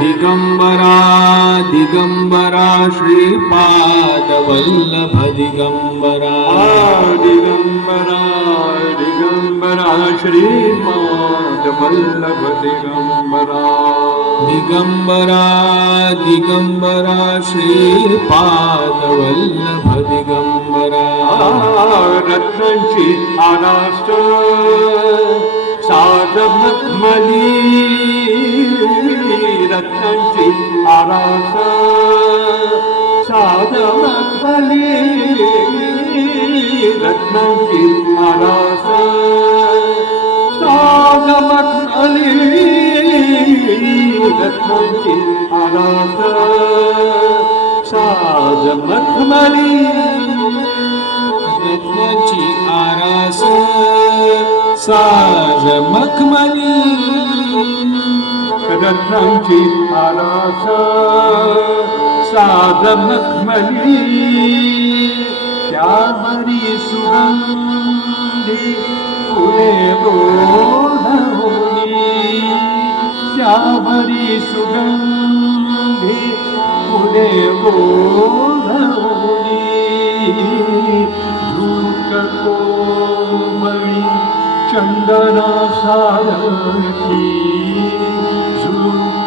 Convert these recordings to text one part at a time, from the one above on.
दिगंबरा दिगंबरा श्रीपाद वल्लभ दिगंबरा दिगंबरा दिगंबरा श्रीपाद वल्लभ दिगंबरा दिगंबरा दिगंबरा श्रीपाद वल्लभ दिगंबरा रत्नांची आरास. साध मखमली रत्नांची आरास. साध मखमली रत्नांची आरास. साध मखमली रत्नांची आरास. साज मखमली ञ सागमलि सुगन् कुदेवोणि मरि सुगन्धि कुदेवो भी भूर्को मणि चन्दना सायी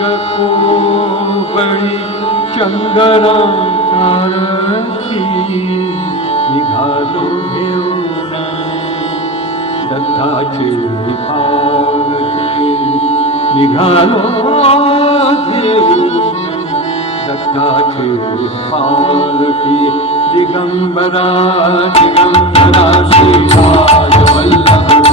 झुक कोमळी निघालो घेऊन दत्ताचे पालखी निघालो घेऊन दत्ताची पालखी दिगंबरा दिगंबरा श्रीपाद वल्लभ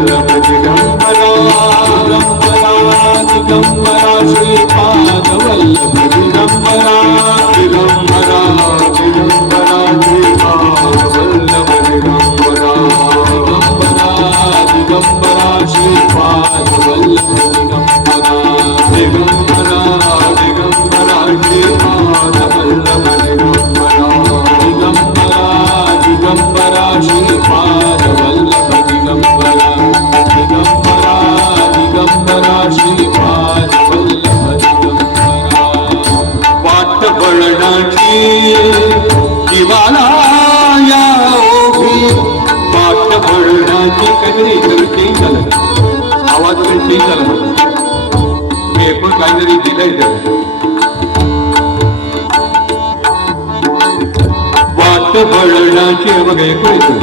दिगंबरा दिगंबरा श्रीपादवल्लभ दिगंबरा भरणाची जीवाला काहीतरी झालं आवाज पण चेंज हे पण काहीतरी दिलंय त्याला वाट भरणाची बघा ऐकू मला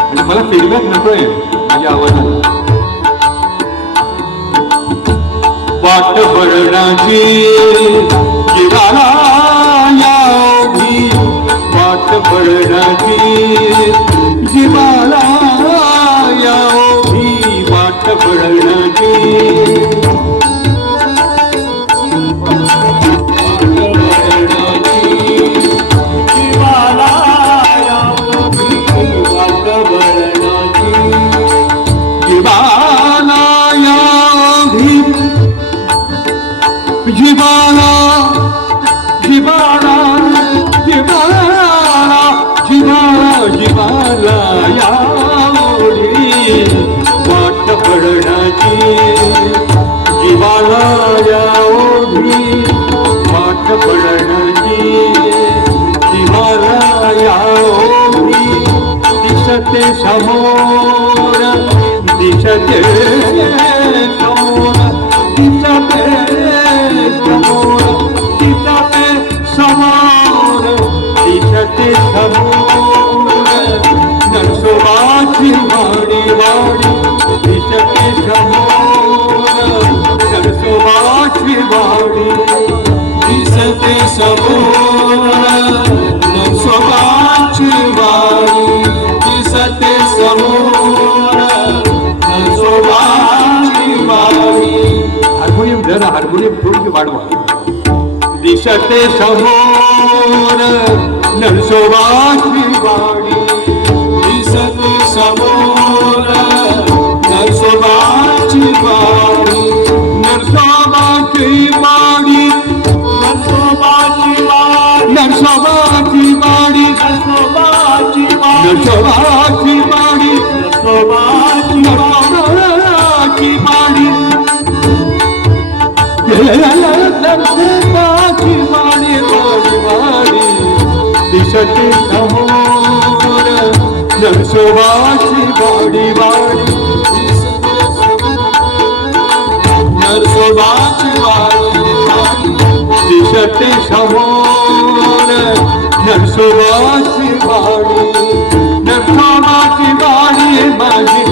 आणि मला फीडबॅक नकोय माझ्या आवाजाला. वाट बळणाची किराणा यागी वाट बळणाची जीवाला यागी वाट बळणाची शमोर दिशते वाढवा. दिसते समोर नरसोबा करते समोर नरसोबाची बाडी वाडी नरसोबाची वाडी दिसते समोर नरसोबाची बाडी नरसोबाची बाडी माझी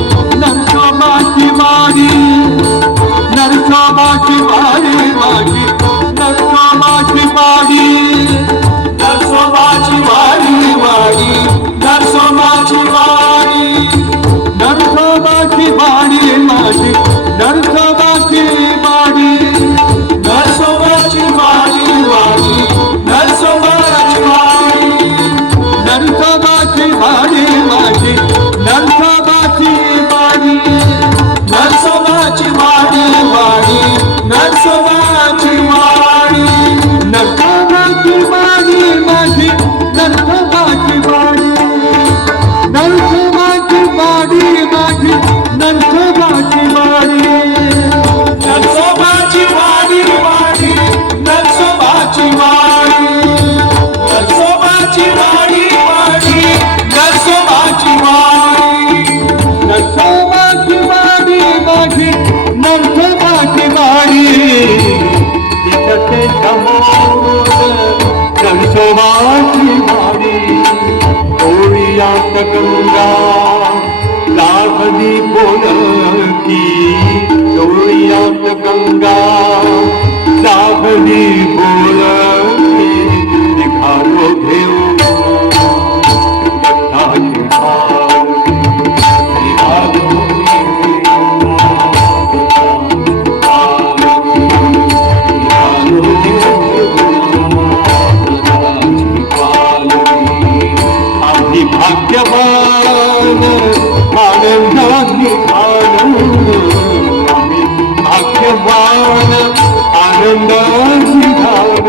आनंदाची भाग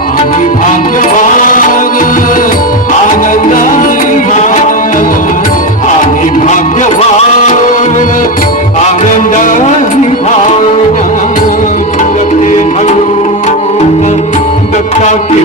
आम्ही भाग्यवान आनंदाची भाग आम्ही भाग्यवान आनंदाची भाग दत्ता की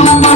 Oh.